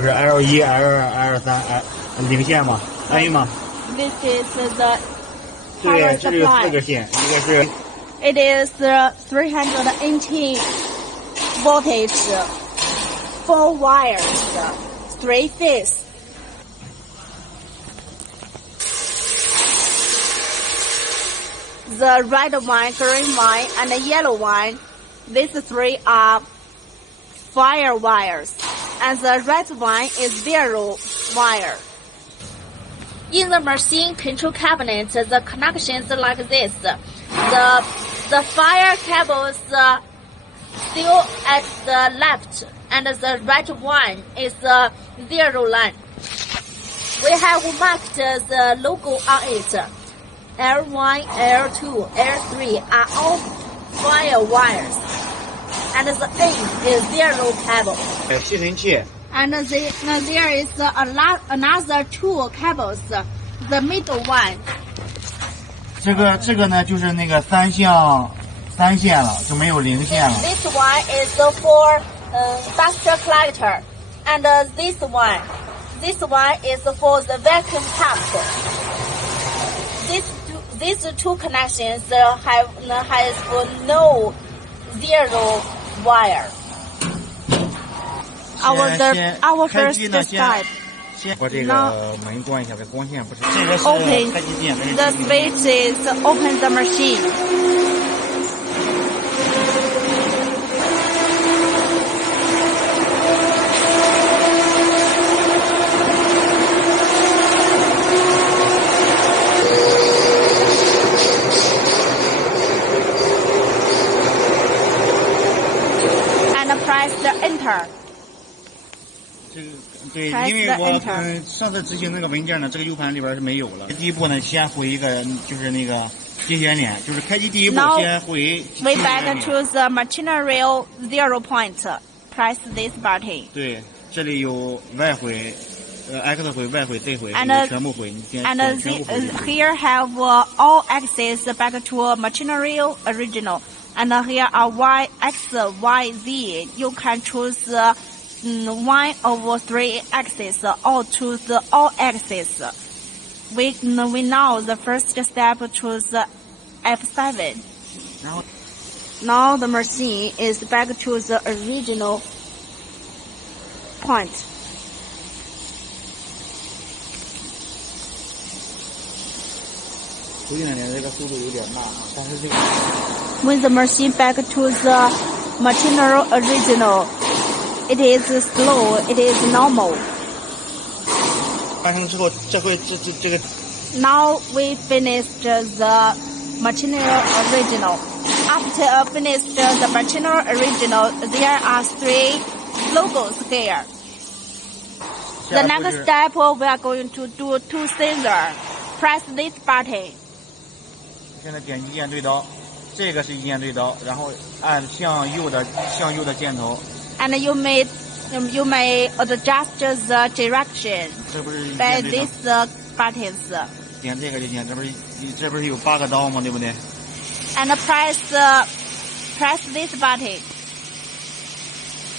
就是 L1、L2、L3、零线嘛，可以吗？ This is the 对， power 这里有4 supply. 个线，一个是 It is 318 voltage, 4 wires, 3 phase. The red one, green one, and the yellow one, these 3 are fire wires, and the red one is 0 wire. In the machine control cabinet, the connections like this. The fire cables still at the left, and the right one is the 0 line. We have marked the logo on it. L1, L2, L3 are all fire wires, and the A is 0 cable. 吸尘器。 And there is another 2 cables, the middle one. 这个呢就是那个3线了，就没有0线了。 This one is for dust collector, and this one is for the vacuum pump. These 2 connections has no 0 wire. Our first step. 先把这个门关一下，这光线不是。这个是 Open 开机键， the switch is open the machine. And press the enter. 这个对，因为我上次执行那个文件呢，这个 U 盘里边是没有了。第一步呢，先回一个就是那个节选点，就是开机第一步先回。We back to the machinery 0 point. Press this button. 对，这里有外回，X 回、Y 回、Z 回，全部回。你先全部回。Here have all axes back to machinery original, and here are Y, X, Y, Z. You can choose 1 over 3 axes or choose all axes. We now the first step choose F7. Now the machine is back to the original point. When the machine back to the machinery original, it is slow, it is normal. 完成之后，这个 Now we finished the machinery original. After finished the machinery original, there are 3 logos here. The next step we are going to do 2 sensor. Press this button. 现在点击一键对刀，这个是一键对刀，然后按向右的箭头。 And you may adjust the direction by these buttons. 点这个就行，这不是有8个刀吗？对不对？ And press this button.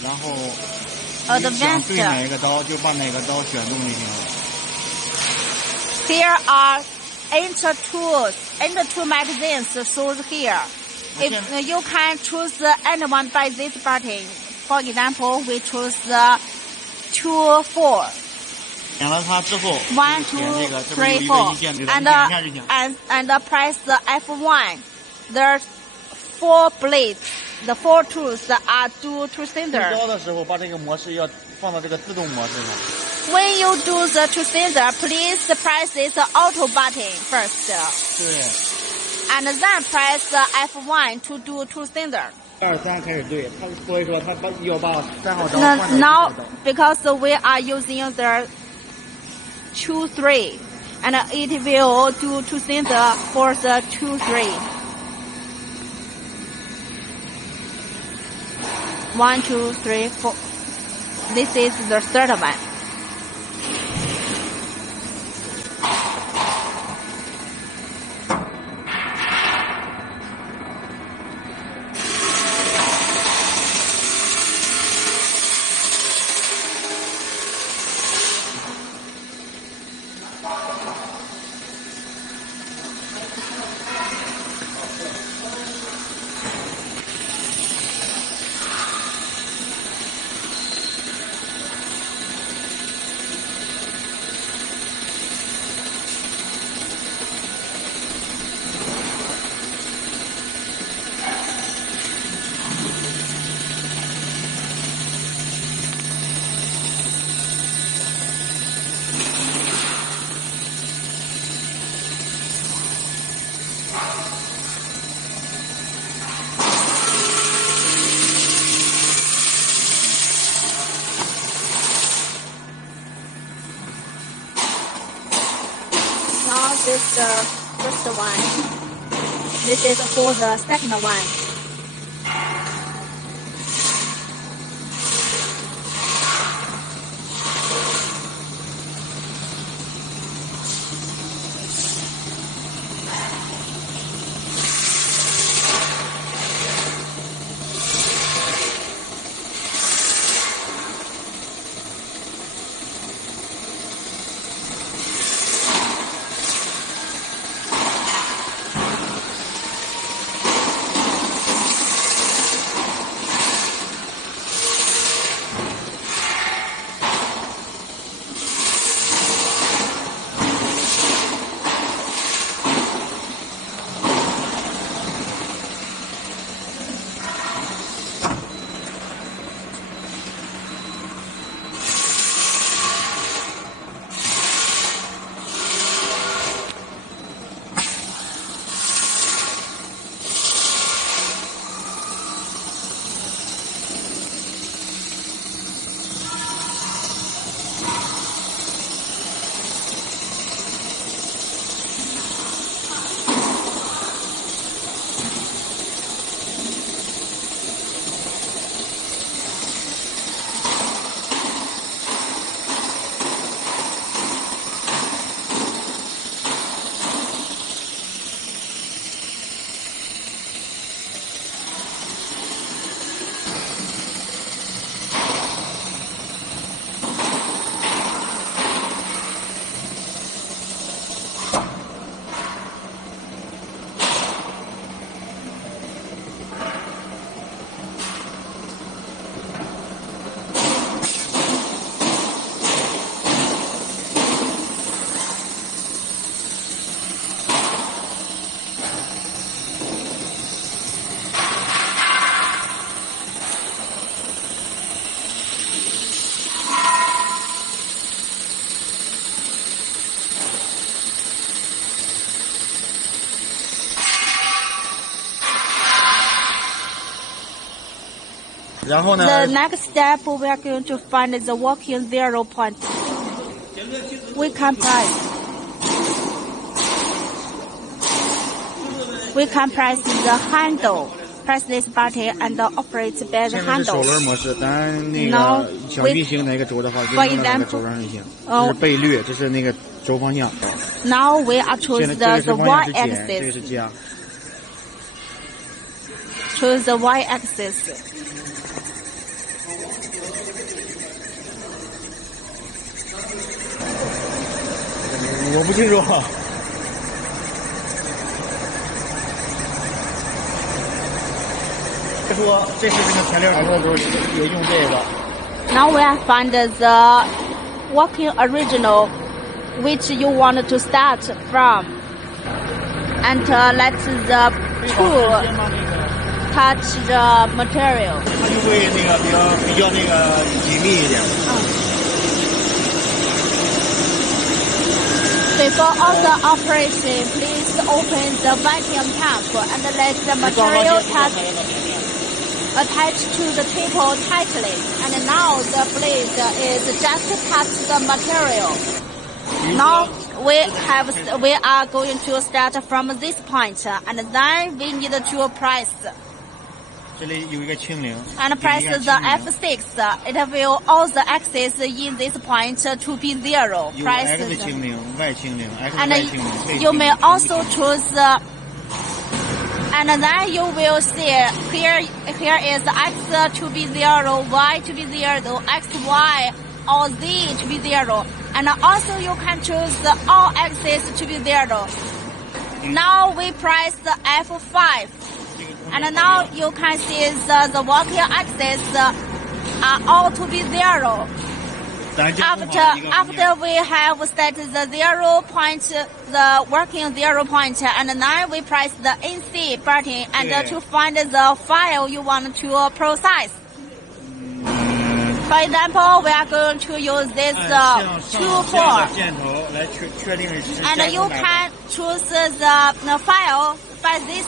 然后 Advanced. 对哪个刀就把哪个刀选中就行了。 Here are enter two magazines shown here. If you can choose any one by this button. For example, we choose 2, 4. 点了它之后 1, 2, 3, 4. And press the F1. There's 4 blades. The 4 tools are two cylinders. 对刀的时候，把这个模式要放到这个自动模式上。 When you do the 2 cylinder, please press this auto button first. 对。 And then press the F1 to do 2 cylinder. 2、3开始对，所以说他要把3号刀换成4 Now, 号刀。 because we are using the 2, 3, and it will do 2 cylinder for the 2, 3. 1, 2, 3, 4. This is the third one. This is the first one. This is for the second one.然后呢 The next step, we are going to find the working 0 point. We can press the handle. Press this button and operate by the 现在是 handle. 手轮模式，咱那个想运行哪个轴的话，就 For 用那个 example, 轴上就行。这是倍率，这是那个轴方向。 Now we are 现 choose 在这 the 个是方向是 y 减，这个 axis. 是加。 Choose the y axis. 我不清楚。他说这是这个材料的时候也用这个。 Now we have find the working original, which you want to start from, and let the tool touch the material. 它就会那个比较那个紧密一点。Before all the operation, please open the vacuum pump and let the material attach to the table tightly. And now the blade is just touch the material. Now we are going to start from this point, and then we need to press. 这里有一个清零。 And press the F6. It will all the axes in this point to be 0. 有 Press X the, 清零、Y 清零、X and Y 清零。 you may also choose. And then you will see here is X to be 0, Y to be 0, X, Y, or Z to be 0. And also you can choose all axes to be 0. Now we press the F5. And now you can see the working axes are all to be 0. After we have set the 0 point, the working 0 point, and then we press the NC button and to find the file you want to process. For example, we are going to use this 2.4, and you can choose the file by these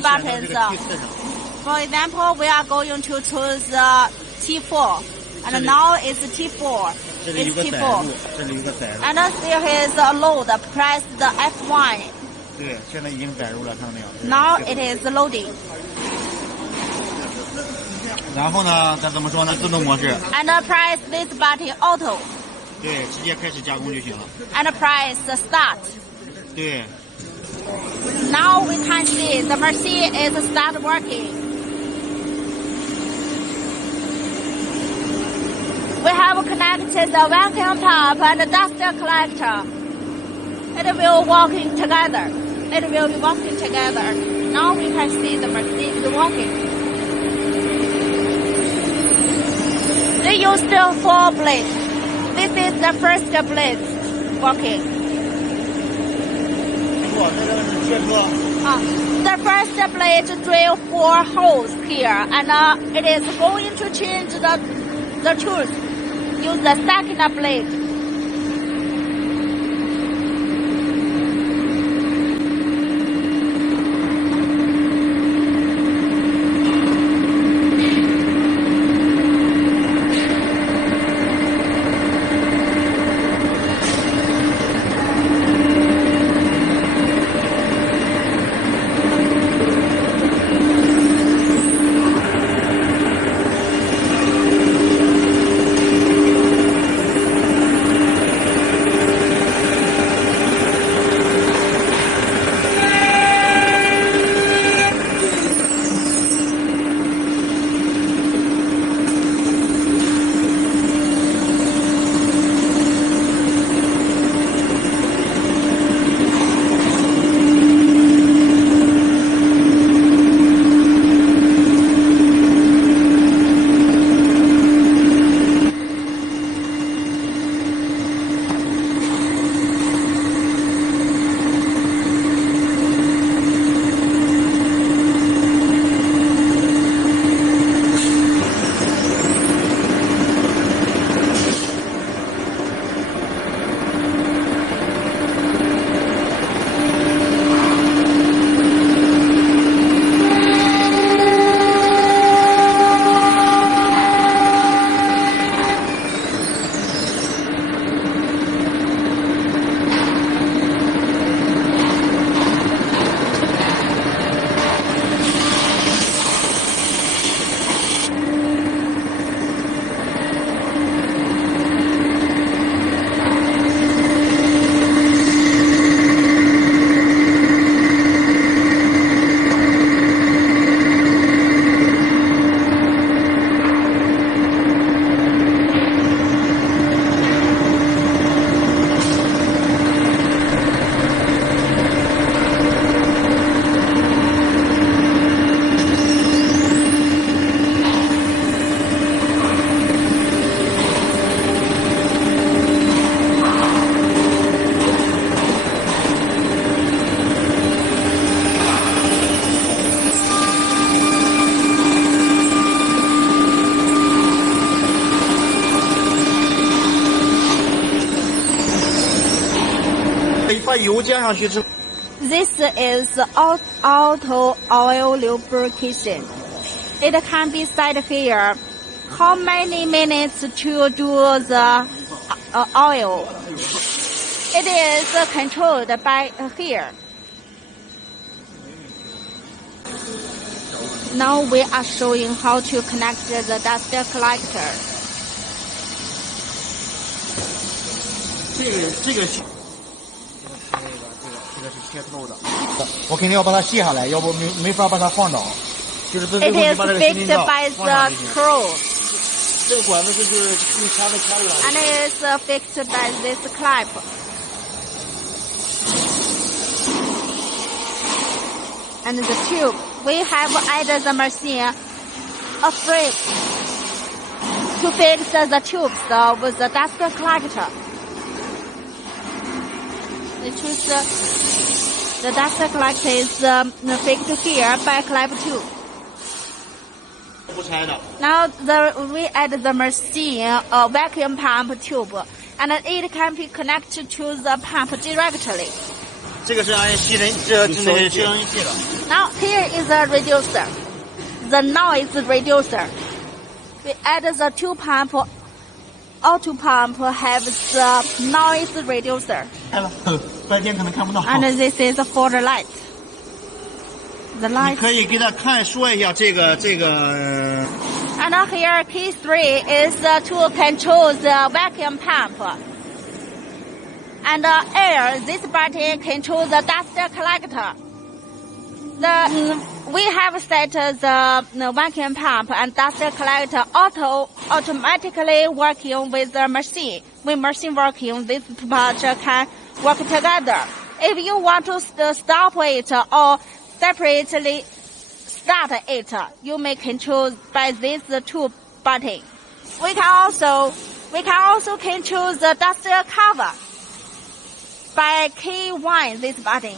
buttons. For example, we are going to choose T4. And now it's T4. 这里有 It's 个载 T4. 入，这里有个载入。 And here is a load. Press the F1. 对，现在已经载入了，看到没有？ Now it is loading. 然后呢，咱怎么说呢？自动模式。 And press this button auto. 对，直接开始加工就行了。 And press start. 对。 Now we can see the machine is start working. We have connected the vacuum pump and the dust collector. It will working together. It will be working together. Now we can see the machine is working. They used 4 blades. This is the first blade working. The first blade drill 4 holes here, and it is going to change the tools. Use the second blade. This is auto oil lubrication. It can be set here. How many minutes to do the oil? It is controlled by here. Now we are showing how to connect the dust collector. 这个是切透的，我肯定要把它卸下来，要不没法把它放倒。就是最后 It 你 is 把这个 fixed by the screw. 这个管子就是用钳子钳出来的。 And it is fixed by this clamp. And the tube. We have added the machine a frame to fix the tubes with the dust collector. We choose the dust collector is fixed here by clamp tube. 不拆的。 Now we add the machine a vacuum pump tube, and it can be connected to the pump directly. 这个是按吸尘这是那个吸尘器的。 Now here is a reducer, the noise reducer. We add the two pump auto pump has the noise reducer. 开了，白天可能看不到。 And this is for the light. The 你 light. 可以给他说一下这个。 And here key 3 is to control the vacuum pump. And air, this button controls the dust collector. We have set the vacuum pump and dust collector automatically working with the machine. When machine working, this two parts can work together. If you want to stop it or separately start it, you may control by these two buttons. We can also control the dust cover by key 1 this button.